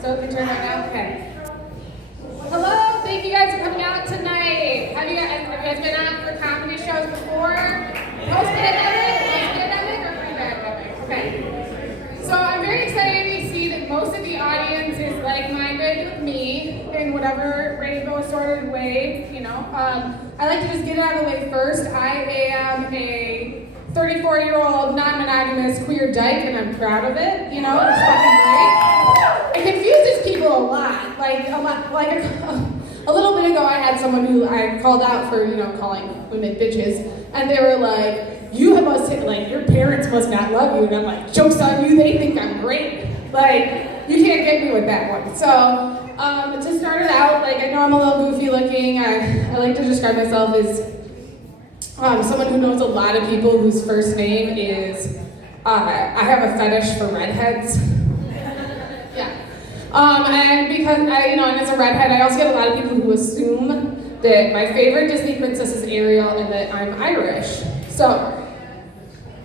So it can turn on now? Okay. Hello, thank you guys for coming out tonight. Have you guys been out for comedy shows before? Post-pandemic or pre-pandemic? Okay. So I'm very excited to see that most of the audience is like-minded with me in whatever rainbow assorted way, you know. I like to just get it out of the way first. I am a 34-year-old non-monogamous queer dyke, and I'm proud of it. You know, it's fucking great. It confuses people a lot. Like a little bit ago, I had someone who I called out for, you know, calling women bitches, and they were like, "You must like your parents must not love you," and I'm like, "Joke's on you. They think I'm great. Like, you can't get me with that one." So. To start it out, like, I know I'm a little goofy looking. I like to describe myself as someone who knows a lot of people whose first name is, I have a fetish for redheads. Yeah. And because and as a redhead, I also get a lot of people who assume that my favorite Disney princess is Ariel and that I'm Irish. So,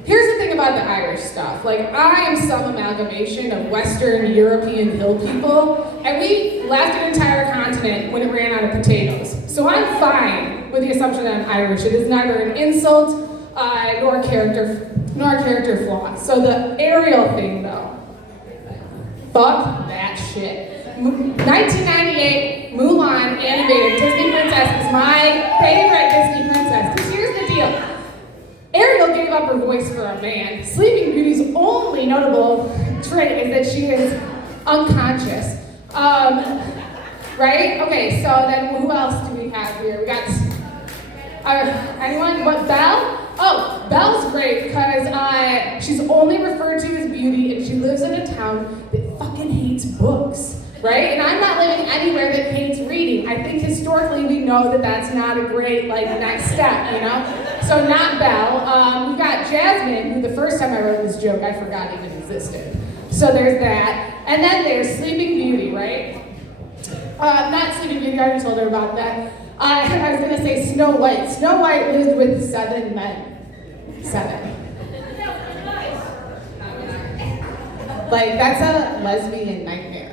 here's the thing about the Irish stuff. Like, I am some amalgamation of Western European hill people, and we left an entire continent when it ran out of potatoes. So I'm fine with the assumption that I'm Irish. It is neither an insult nor a character flaw. So the Ariel thing, though, fuck that shit. 1998, Mulan animated Disney princess is my favorite Disney princess. Because here's the deal. Ariel gave up her voice for a man. Sleeping Beauty's only notable trait is that she is unconscious. Right? Okay, so then who else do we have here? We got, anyone? What, Belle? Oh, Belle's great because she's only referred to as Beauty and she lives in a town that fucking hates books. Right? And I'm not living anywhere that hates reading. I think historically we know that that's not a great, next step, you know? So not Belle. We've got Jasmine, who the first time I wrote this joke, I forgot even existed. So there's that. And then there's Sleeping Beauty, right? Not Sleeping Beauty, I already told her about that. I was gonna say Snow White. Snow White lived with 7 men. 7. That's a lesbian nightmare,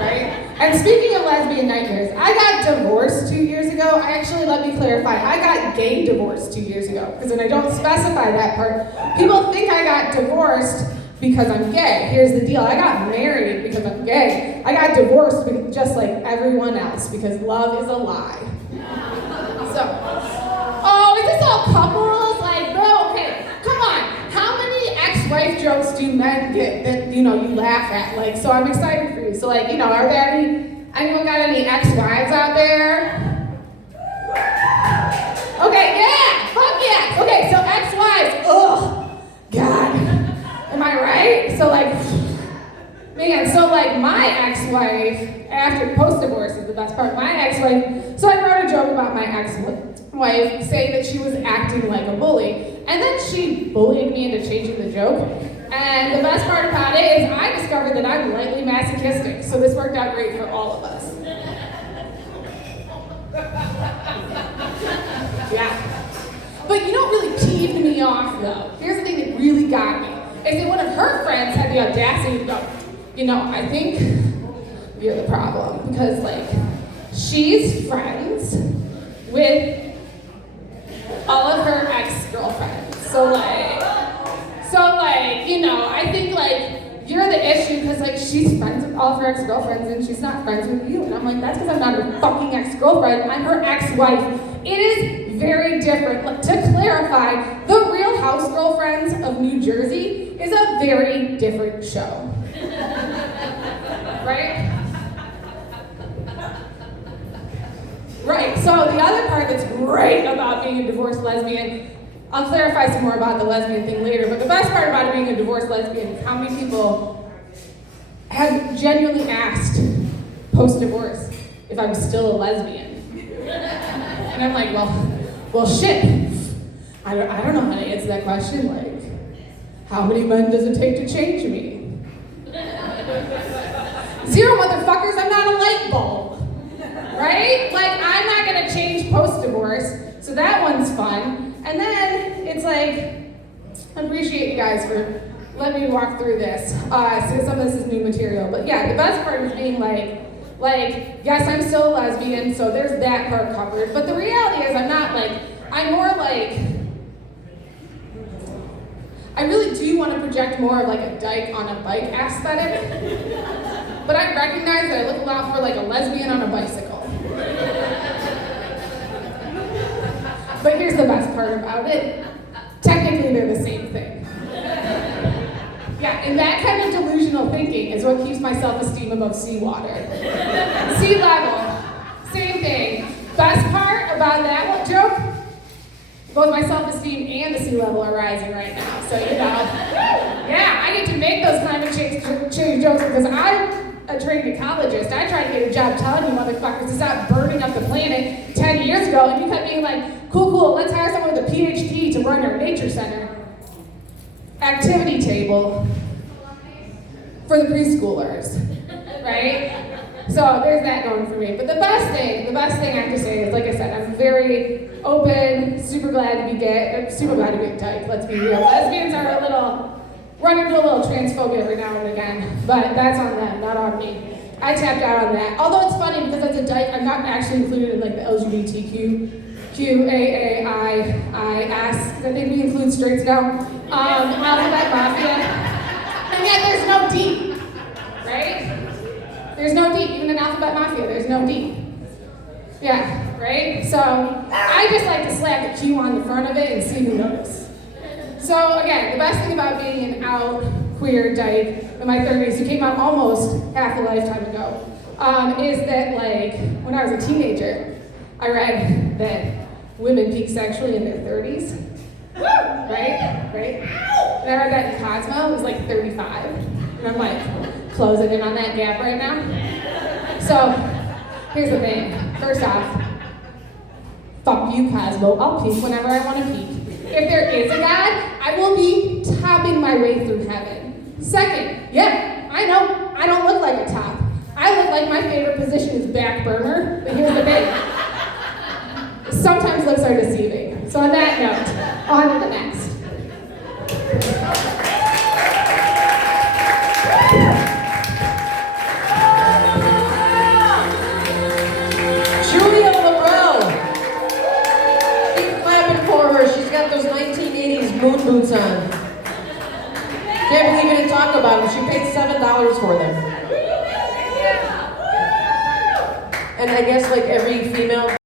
right? And speaking of lesbian nightmares, I got divorced 2 years ago. Let me clarify, I got gay divorced 2 years ago, because when I don't specify that part, people think I got divorced because I'm gay. Here's the deal, I got married because I'm gay. I got divorced just like everyone else, because love is a lie. So, oh, is this all couples? Bro, okay, come on. How many ex-wife jokes do men get that, you laugh at? So I'm excited for you. So, are there anyone got any ex-wives out there? Okay, yeah, fuck yeah. Okay, so ex-wives, ugh, God, am I right? So my ex-wife, after post-divorce is the best part, my ex-wife, so I wrote a joke about my ex-wife saying that she was acting like a bully, and then she bullied me into changing the joke, and the best part about it is I discovered that I'm lightly masochistic, so this worked out great for all of us. Yeah. But you know what really peeved me off, though? Here's the thing that really got me, is that one of her friends had the audacity to go, I think you're the problem, because, she's friends with all of her ex-girlfriends. So I think, you're the issue, because, she's friends with all of her ex-girlfriends, and she's not friends with you. And I'm like, that's because I'm not her fucking ex-girlfriend, I'm her ex-wife. It is very different. To clarify, The Real House Girlfriends of New Jersey is a very different show. Right? Right, so the other part that's great about being a divorced lesbian, I'll clarify some more about the lesbian thing later, but the best part about being a divorced lesbian is how many people have genuinely asked post-divorce if I was still a lesbian. And I'm like, well shit. I don't know how to answer that question. How many men does it take to change me? 0 motherfuckers, I'm not a light bulb. Right? I'm not gonna change post-divorce, so that one's fun. And then it's I appreciate you guys for let me walk through this. So some of this is new material, but yeah, the best part is being like, yes, I'm still a lesbian, so there's that part covered. But the reality is, I'm not like, I'm more like, I really do want to project more of like a dyke on a bike aesthetic, but I recognize that I look a lot more like a lesbian on a bicycle. But here's the best part about it. Technically, they're the same thing. Yeah, and that kind of delusional thinking is what keeps my self-esteem above seawater. Sea level, same thing. Best part about that joke, both my self-esteem and the sea level are rising right now. So, yeah, I get to make those climate change jokes because I'm a trained ecologist. I tried to get a job telling you motherfuckers to stop burning up the planet 10 years ago, and you kept being like, cool, let's hire someone with a PhD to run our nature center. Activity table for the preschoolers, right? So there's that going for me. But the best thing I have to say is, like I said, I'm very open, super glad to be gay, super glad to be a dyke, let's be real. Lesbians are run into a little transphobia every now and again, but that's on them, not on me. I tapped out on that. Although it's funny, because as a dyke, I'm not actually included in like the LGBTQAAIS, I think we include straights now, Alphabet Mafia, and yet there's no D, right? There's no D, even in Alphabet Mafia, there's no D. Yeah, right? So I just like to slap the Q on the front of it and see who knows. So again, the best thing about being an out queer dyke in my 30s, who came out almost half a lifetime ago, is that like when I was a teenager, I read that women peak sexually in their 30s. Right? And I read that in Cosmo, it was like 35. And I'm like, closing in on that gap right now. So, here's the thing. First off, fuck you, Cosmo. I'll peak whenever I want to peak. If there is a God, I will be topping my way through heaven. Second, yeah, I know, I don't look like a top. I look like my favorite position is back burner, but here's the thing. Sometimes looks are deceiving. So on that note, on to the next. LeBrell. Keep clapping for her. She's got those 1980s moon boots on. Can't believe we didn't talk about them. She paid $7 for them. And I guess like every female